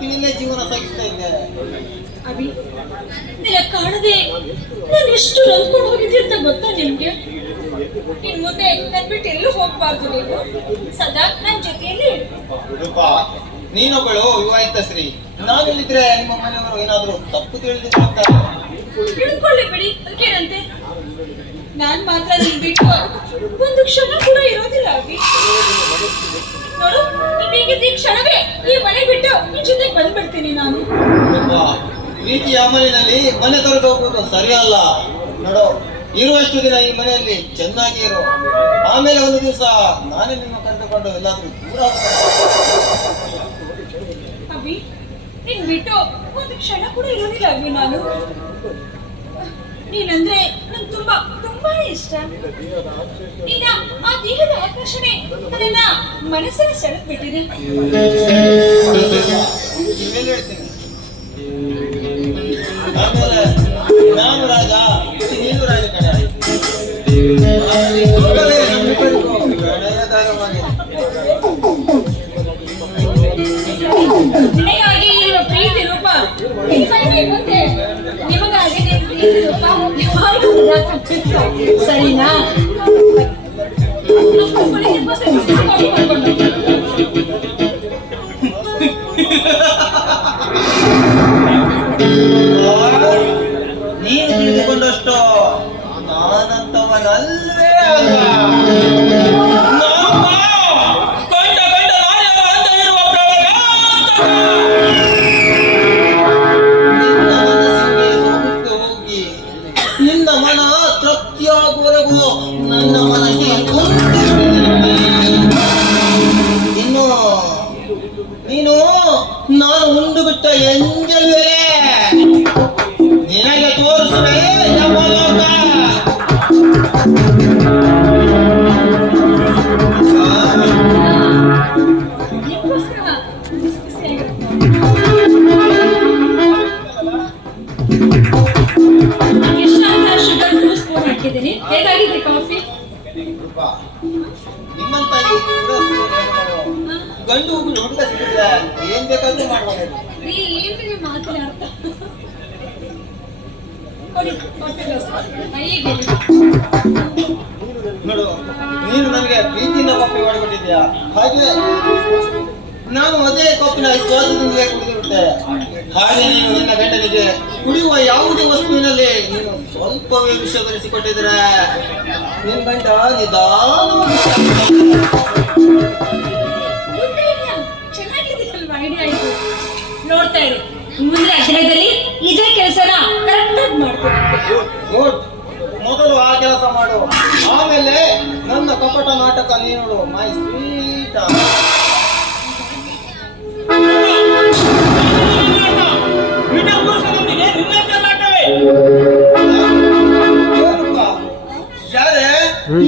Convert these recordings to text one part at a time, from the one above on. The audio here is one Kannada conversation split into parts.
ನೀನಿಲ್ಲೇ ಜೀವನ ಸಾಗಿಸ್ತಾ ಇದ್ದೆ. ಅಭಿ ನಿನ್ನ ಕಾಣದೆ ನಾನು ಎಷ್ಟು ನೊಂದ್ಕೊಂಡು ಹೋಗಿದ್ದೆ ಅಂತ ಗೊತ್ತಾ ನಿಮ್ಗೆ ಇನ್ ಮುಂದೆ ನನ್ ಬಿಟ್ಟು ಎಲ್ಲೂ ಹೋಗ್ಬಾರ್ದು ನೀವು ಸದಾ ನನ್ ಜೊತೆಯಲ್ಲಿ. ರೂಪ ನೀನೊಬ್ಬಳು ವಿವಾಹಿತ ಶ್ರೀ ನಾವಿಲ್ಲಿದ್ರೆ ನಿಮ್ಮ ಮನೆಯವರು ಏನಾದ್ರು ತಪ್ಪು ತಿಳಿದಿರ್ತಾರೆ ತಿಳ್ಕೊಳ್ಳಿ ಬಿಡಿ ಅದಕ್ಕೇನಂತೆ? ನಾನ್ ಮಾತ್ರ ನಿನ್ ಬಿಟ್ಟು ಒಂದು ಕ್ಷಣ ಕೂಡ ಇರೋದಿಲ್ಲ ಅಭಿ. ನೋಡು ಈ ಕ್ಷಣವೇ ಈ ಮನೆ ಬಿಟ್ಟು ನಿನ್ ಜೊತೆಗೆ ಬಂದ್ಬಿಡ್ತೀನಿ ನಾನು. ರೂಪ ಪ್ರೀತಿ ಅಮಲಿನಲ್ಲಿ ಮನೆ ತೊರೆದು ಹೋಗುವುದು ಸರಿಯಲ್ಲ. ನೋಡು ಇರುವಷ್ಟು ದಿನ ಈ ಮನೆಯಲ್ಲಿ ಚೆನ್ನಾಗಿ ಇರು. ಆಮೇಲೆ ಒಂದು ದಿವಸ ನಾನೇ ನಿಮ್ಮ ಕರೆದುಕೊಂಡು ಎಲ್ಲಾದ್ರೂ ದೂರ ಹೋಗ್ತೀನಿ. ಅಭಿ ನಿನ್ ಬಿಟ್ಟು ಒಂದು ಕ್ಷಣ ಕೂಡ ಇರೋದಿಲ್ಲ ಅಭಿ ನಾನು. ನೀನಂದ್ರೆ ನಂಗೆ ತುಂಬಾ ತುಂಬಾ ಇಷ್ಟ ನಿನ್ನ ಆ ದೇಹದ ಆಕರ್ಷಣೆ ನನ್ನನ್ನ ಮನಸ್ಸನ್ನ ಸೆಳೆದ್ ಬಿಟ್ಟಿದೆ ರಾಜ. ಪ್ರೀತಿ ರೂಪ ನಿಮ್ಮಲ್ಲಿ ಮುಂದೆ ಇನ್ನು ನೀನು ನಾನು ಉಂಡು ಬಿಟ್ಟ ಎಂಜಲ್ವೇ? ನಿನಗೆ ತೋರಿಸುವೆ ಯಮಲೋಕ ಹಾಕಿದ್ದೀನಿ. ಹೇಗಾಗಿದೆ ಕಾಫಿ? ಗಂಡು ಏನ್ ನೋಡು, ನೀನು ನನಗೆ ಪ್ರೀತಿಯಿಂದ ಕಾಫಿ ಮಾಡಿಕೊಟ್ಟಿದ್ಯಾ ಹಾಗೆ? ನಾನು ಅದೇ ಕಾಫಿನ ವಿಶ್ವಾಸದಿಂದಲೇ ಬಿಟ್ಟೆ ಹಾಗೆ ನೀನು ನಿನ್ನ ಗಂಡನಿಗೆ ಕುಡಿಯುವ ಯಾವುದೇ ವಸ್ತುವಿನಲ್ಲಿ ನೀನು ಸ್ವಲ್ಪವೇ ವಿಷ ಬರೆಸಿಕೊಟ್ಟಿದ್ರೆ ನಿನ್ನ ಗಂಡ ನೋಡ್ತಾ ಇರಿ. ಮುಂದಿನ ಅಧ್ಯಾಯದಲ್ಲಿ ಇದೇ ಕೆಲಸನ ಕರೆಕ್ಟ್ ಆಗಿ ಮಾಡ್ತೀನಿ. ಗುಡ್ ಮೊದಲು ಆ ಕೆಲಸ ಮಾಡು. ಆಮೇಲೆ ನನ್ನ ಕಪಟ ನಾಟಕ ನೀನು ಮೈ ಸ್ವೀಟ್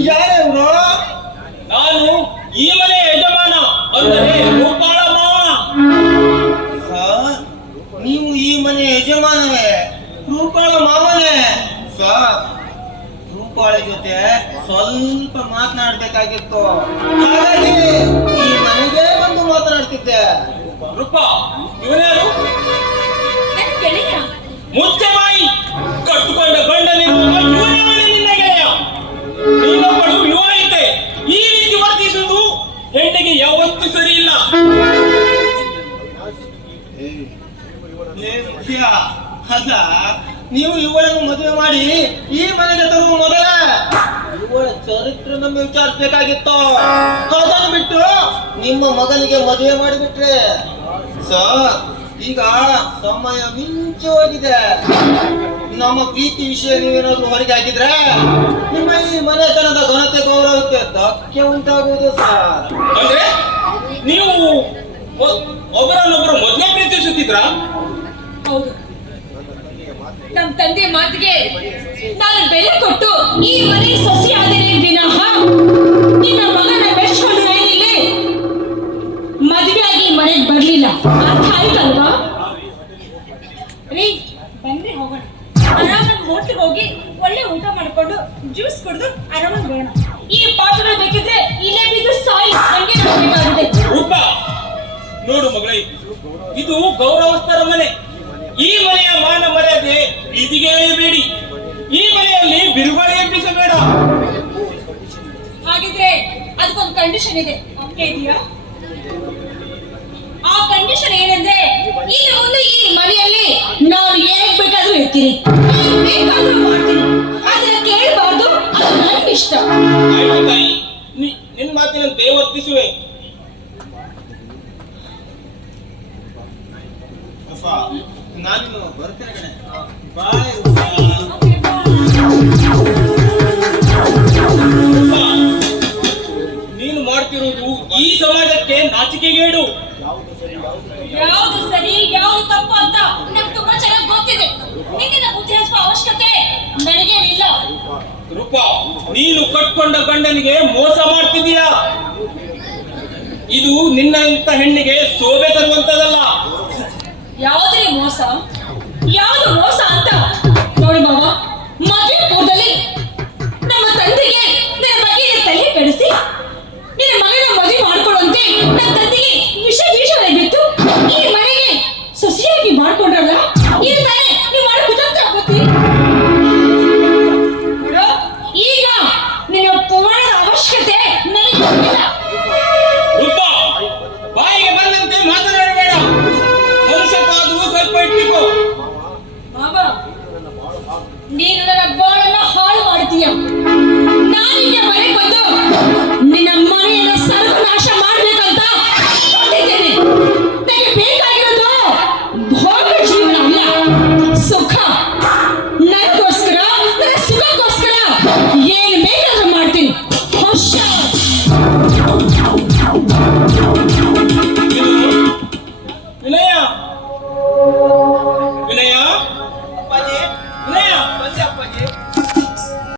ಯಾರೇ ನಾನು ಈ ಮನೆ ಯಜಮಾನ ಅಂದರೆ ಗೋಪಾಳ ಮಾವ ಸರ್ ನೀವು ಈ ಮನೆ ಯಜಮಾನವೇ ರೂಪಾಳ ಮಾವನೇ? ಸರ್ ರೂಪಾಳ ಜೊತೆ ಸ್ವಲ್ಪ ಮಾತನಾಡ್ಬೇಕಾಗಿತ್ತು. ಹಾಗಾಗಿ ಈ ಮನೆಗೆ ಬಂದು ಮಾತನಾಡ್ತಿದ್ದೆ. ರೂಪಾ ಇವನ್ಯಾರು? ನೀವು ಇವಳನ್ನು ಮದುವೆ ಮಾಡಿ ಈ ಮನೆಗೆ ತರುವ ಮೊದಲ. ಇವಳ ಚರಿತ್ರೆ ನಮ್ಮ ವಿಚಾರಿಸಬೇಕಾಗಿತ್ತು. ಅದನ್ನು ಬಿಟ್ಟು ನಿಮ್ಮ ಮಗನಿಗೆ ಮದುವೆ ಮಾಡಿಬಿಟ್ರೆ. ಸರ್, ಈಗ ಸಮಯ ಮಿಂಚು ಹೋಗಿದೆ ನಮ್ಮ ಪ್ರೀತಿ ವಿಷಯ ನೀವೇನಾದ್ರು ಹೊರಗೆ ಹಾಕಿದ್ರೆ ನಿಮ್ಮ ಈ ಮನೆತನದ ಘನತೆ ಗೌರವಕ್ಕೆ ಧಕ್ಕೆ ಉಂಟಾಗುವುದು, ಸರ್. ಅಂದ್ರೆ ನೀವು ಒಬ್ಬರನ್ನೊಬ್ಬರು ಮೊದಲೇ ಪ್ರೀತಿಸುತ್ತಿದ್ರಾ? ಹೌದು. ನಮ್ ತಂದೆ ಮಾತಿಗೆ ನಾನು ಬೆಲೆ ಕೊಟ್ಟು ಈ ಮನೆ ಸಸಿ ಆದರೆ ವಿನಃ ನಿನ್ನ ಮಗನ ಬೆಳೆಸ್ಕೊಂಡು ನಾನಿಲ್ಲಿ ಮದುವೆಯಾಗಿ ಮನೆಗೆ ಬರಲಿಲ್ಲ. ಅರ್ಥ ಆಯ್ತಲ್ವಾ? ರೀ, ಬಂದ್ರೆ ಹೋಗೋಣ. ಆರಾಮಾಗಿ ಹೋಟ್ಲಿಗೆ ಹೋಗಿ ಒಳ್ಳೆ ಊಟ ಮಾಡ್ಕೊಂಡು ಜ್ಯೂಸ್ ಕುಡಿದು ಆರಾಮಾಗಿ ಬರೋಣ. ಈ ಪಾತ್ರೆ ಬೇಕಿದ್ರೆ ಇಲ್ಲೇ ಬಿದ್ದು ಸಾಯಿ, ಹಂಗೆ ರೂಪ, ನೋಡು ಮಗಳೇ, ಇದು ಗೌರವಸ್ಥರ ಮನೆ. ಈ ಮನೆಯ ಮಾನ ಮರ್ಯಾದೆ ಬೀದಿಗೆ ಎಳೆಯಬೇಡಿ ಈ ಮನೆಯಲ್ಲಿ ಬಿರುಗಾಳಿ ಎಬ್ಬಿಸಬೇಡ. ಹಾಗಿದ್ರೆ ಅದಕ್ಕೊಂದು ಕಂಡೀಷನ್ ಇದೆ. ಇದೆಯಾ? ಆ ಕಂಡೀಷನ್ ಏನಂದ್ರೆ ಈ ಮುಂದೆ ಈ ಮನೆಯಲ್ಲಿ ನಾನು ಏನ್ ಬೇಕಾದ್ರೂ ಇರ್ತೀನಿ. ಏನ್ ಬೇಕಾದ್ರೂ ಮಾಡ್ತೀನಿ. ಅದನ್ನ ಕೇಳಬಾರ್ದು ಅದು ಇಷ್ಟ. ಆಯ್ತು ತಾಯಿ ನಿ- ನಿನ್ ಮಾತಿನಂತೆ ವರ್ತಿಸುವೆ. ಅಪ್ಪ ನಾನು ಬರ್ತೇನೆ ಕಣೆ. ನೀನು ಮಾಡ್ತಿರುವುದು ಈ ಸಮಾಜಕ್ಕೆ ನಾಚಿಕೆಗೇಡು. ಯಾವುದು ಸರಿ ಯಾವ್ದು ತಪ್ಪು? ಅಂತ ನಂಗೆ ತುಂಬಾ ಚೆನ್ನಾಗಿ ಗೊತ್ತಿದೆ. ನಿನ್ನಿಂದ ಬುದ್ಧಿ ಹಚ್ಚುವ ಅವಶ್ಯಕತೆ ನನಗೇನಿಲ್ಲ ರೂಪ ನೀನು ಕಟ್ಕೊಂಡ ಗಂಡನಿಗೆ ಮೋಸ ಮಾಡ್ತಿದೀಯಾ ಇದು ನಿನ್ನಂತ ಹೆಣ್ಣಿಗೆ ಶೋಭೆ ತರುವಂತದಲ್ಲ ಯಾವ್ದ್ರಿ ಮೋಸ, ಯಾವ್ದು ಮೋಸ ಅಂತ ನೋಡಿ ಮಾವ ಮದುವೆ ಪೂರ್ವದಲ್ಲಿ ನಮ್ಮ ತಂದೆಗೆ ನನ್ನ ಬಗ್ಗೆ ತಲೆ ಕೆಡಿಸಿ, ನಿನ್ನ ಮಗನ ಮದುವೆ ಮಾಡ್ಕೊಳ್ಳುವಂತೆ ನನ್ನ ತಂದೆಗೆ ವಿಷ ಬೀಜ ಬಿತ್ತು, ಈ ಮನೆಗೆ ಸೊಸಿಯಾಗಿ ಮಾಡ್ಕೊಂಡ್ರಲ್ಲ ಇದು ನೀವು ಮಾಡೋ ಕುತಂತ್ರ ಆಗುತ್ತೆ ಈಗ ನಿನ್ನ ಪ್ರಮಾಣದ ಅವಶ್ಯಕತೆ ನನಗೆ ಇಲ್ಲ